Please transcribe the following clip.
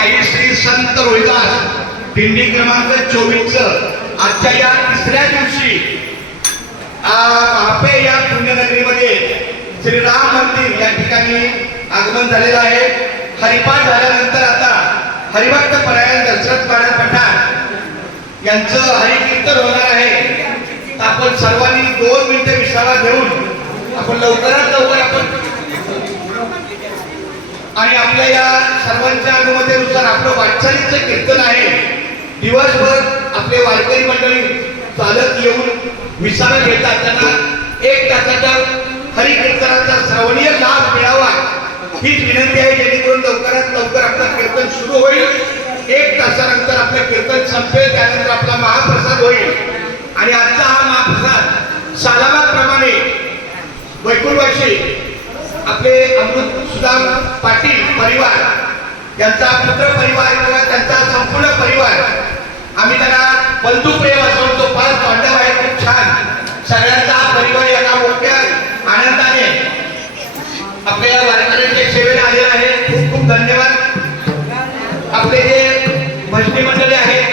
भाई श्री संत रोहिदास दिंडी क्रमांक 24 आजच्या या तिसऱ्या दिवशी महापे या पुण्यनगरीमध्ये श्रीराम मंदिर या ठिकाणी आगमन झालेलं आहे। हरिपाठ झाल्यानंतर आता हरिभक्त परायण दशरथ महाराज पठाण यांचं हरिकीर्तन होणार आहे। आपण सर्वांनी 2 मिनिटे विश्राम घेऊन आपण लवकरात लवकर आपण आणि आपल्या या सर्वांच्या अनुमतीनुसार आपलं वाटचालीचं कीर्तन आहे। दिवसभर आपले वारकरी मंडळी चालत येऊन विश्राम घेतात, त्यांना 1 तासाच्या हरिकीर्तनाचा श्रवणीय लाभ मिळावा हीच विनंती आहे, जेणेकरून लवकरात लवकर आपलं कीर्तन सुरू होईल। 1 तासानंतर आपलं कीर्तन संपेल, त्यानंतर आपला महाप्रसाद होईल आणि आजचा हा महाप्रसाद सालाबादप्रमाणे वैकुंठवासी आपले अमृत सुदाम पाटील परिवार यांचा पुत्र परिवार किंवा त्यांचा संपूर्ण परिवार, आम्ही त्यांना बंधू प्रेम असं म्हणतो, 5 पांडव आहे, खूप छान सगळ्यांचा हा परिवार एका मोठ्या आनंदाने आपल्या वारकऱ्यांच्या सेवेला आलेला आहे। खूप खूप धन्यवाद। आपले जे भजनी मंडळी आहेत